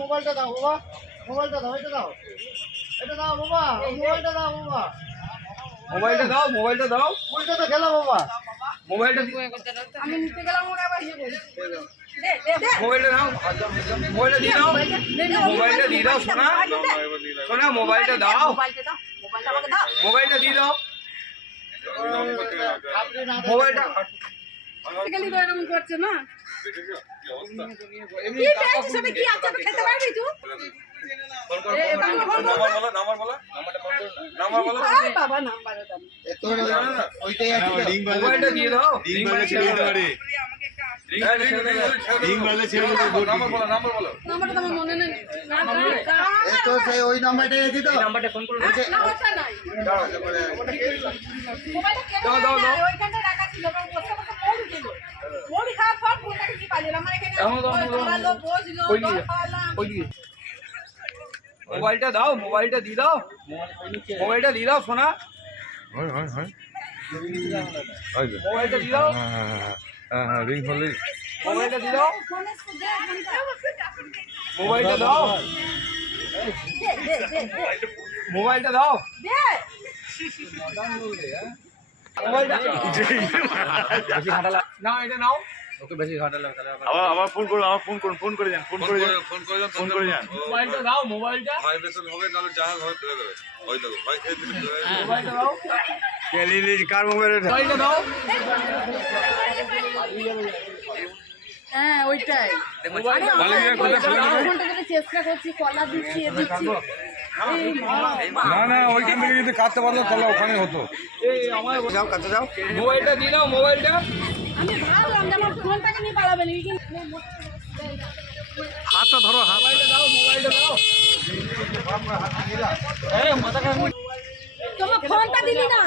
মোবাইলটা দাও বাবা, মোবাইলটা দাও, এটা দাও, এটা দাও বাবা, মোবাইলটা দাও বাবা, মোবাইলটা দাও, মোবাইলটা দাও, উল্টো তো খেলো বাবা, মোবাইলটা আমি নিতে গেলাম ওরা আবার ইয়ে বলছে দে দে দে মোবাইলটা দাও, মোবাইলটা দিয়ে দাও, মোবাইলটা দিয়ে দাও সোনা, সোনা মোবাইলটা দাও, মোবাইলটা দাও, মোবাইলটা আমাকে দাও। মোবাইলটা দিয়ে দাও, আপনি না মোবাইলটা গেলি তো এরকম করছে না কি পেয়েছিস সাথে কি আছে তো খেতে পারবি তুই আরে বাবা নাম্বার দাও তোর ওইটাই আছে তো? মোবাইলটা দিয়ে দাও, রিং বাজলে ছেড়ে দিতে পারে রিং বাজলে ছেড়ে দিতে পারে নাম্বারটা তো আমার মনে নেই না এ তো সেই ওই নাম্বারটাই আছে তো? নাম্বারটা ফোন করে নাম্বারটা নাই মোবাইলটা কেন দাও, দাও, দাও। ওইখানটা রাখা ছিল কারণ বসে বসে মোড় দিল মোড় খাওয়ার পর ফোনটাকে কি পাইল আমার এখানে ধরালো বসলো ওই দিকে, ওই দিকে। মোবাইলটা দাও, মোবাইলটা দিয়ে দাও, মোবাইলটা দিয়ে দাও সোনা, হয় হয় হয় মোবাইলটা দিয়ে দাও, হ্যাঁ রিং হলে মোবাইলটা দিয়ে দাও, ফোনে দে মোবাইলটা দাও, দে দে দে মোবাইলটা দাও, দে মোবাইলটা না এটা নাও, আবার ফোন করুন আমার ফোন করে যান ফোন করে যান মোবাইলটা দাও, মোবাইলটা মোবাইলটা দাও, কার মোবাইল মোবাইলটা দাও, হ্যাঁ ওইটাই ফোনটা ধরে চেষ্টা করছি কলা দিচ্ছি এ দিচ্ছি না না ওইখান থেকে যদি কাটতে পারলো তাহলে ওখানে হতো এই আমার যাও কাছে যাও, মোবাইলটা দিয়ে দাও, মোবাইলটা আমি ভাবলাম যে আমার ফোনটাকে নিয়ে পালাবেন হাতটা ধরো হাত মোবাইলটা দাও, মোবাইলটা দাও, এই মাথা খারাপ তোমার ফোনটা দিলি না